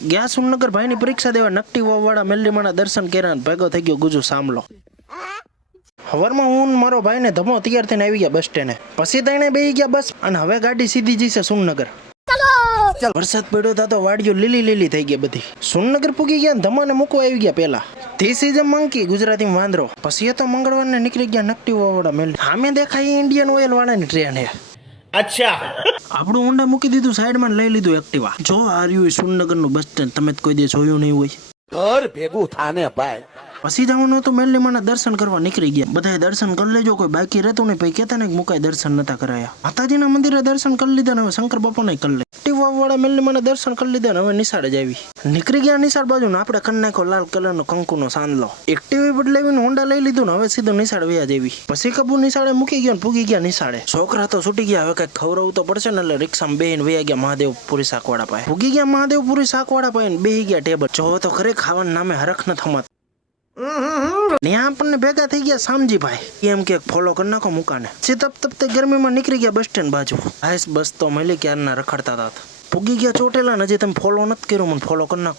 ગયા સુરનગર ભાઈની પરીક્ષા દેવા નકટી વાવવાળા મેલડીમાના દર્શન કર્યા અને ભેગો થઈ ગયો ગુજુ સાંભળો. હવારમાં હું મારો ભાઈને ધમો તૈયાર થઈને આવી ગયા બસ સ્ટેન્ડે. પછી તઈને બેસી ગયા બસ અને હવે ગાડી સીધી જશે સુરનગર. વરસાદ પડ્યો તા તો વાડીઓ લીલી લીલી થઈ ગઈ બધી. સુરનગર પૂગી ગયા ધમાને મૂકવા આવી ગયા પેલા. ધીસ ઇઝ અ મંકી ગુજરાતીમાં વાંદરો. પછી તો મંગળવારને નીકળી ગયા નકટી વાવવાળા મેલડી. સામે દેખાય ઇન્ડિયન ઓઇલ વાળાની ટ્રેન હે. અચ્છા આપણું ઊંડા મૂકી દીધું સાઈડમાં લઈ લીધું એક્ટિવા. જો આર્યું સુરનગરનું બસ સ્ટેન્ડ તમે કોઈ દે જોયું નહીં હોય. ઘર ભેગું થાને ભાઈ. પછી જવાનું હતું મેલડીમાના દર્શન કરવા નીકળી ગયા. બધાએ દર્શન કરી લેજો, કોઈ બાકી રહેતું નહીં. પછી કહેતા ને મુકાય દર્શન નતા કરાયા. માતાજીના મંદિરે દર્શન કરી લીધા ને હવે શંકર બાપાને કરી લે. વાળા મેલડીમાના દર્શન કરી લીધા ને હવે નિશાળે જ આવી. નીકળી ગયા નિશાળ બાજુ ને આપણે કરી નાખ્યો લાલ કલરનો કંકુનો સાંદલો. એક્ટિવા બદલાવીને હોન્ડા લઈ લીધું ને હવે સીધો નિશાળ વ્યા જેવી. પછી કબૂ નિશાળે મૂકી ગયો ને પૂગી ગયા નિશાળે. છોકરા તો છૂટી ગયા, હવે કઈક ખવડાવવું તો પડશે ને એટલે રિક્ષામાં બેહીને વયા ગયા મહાદેવપુરી શાકવાળા પાસે. પૂગી ગયા મહાદેવપુરી શાકવાળા પાસે બેહી ગયા ટેબલ. જો તો ખરે ખાવાના નામે હરખ ન થમત. ત્યાં આપણને ભેગા થઈ ગયા શામજીભાઈ. એમ કે ફોલો કરી નાખો મુકાને. તપ તપતે ગરમીમાં નીકળી ગયા બસ સ્ટેન્ડ બાજુ. બસ તો મળી ક્યારના રખડતા હતા. પૂગી ગયા ચોટેલા ને હજી તમે ફોલો નથી કર્યો, મને ફોલો કરી નાખો.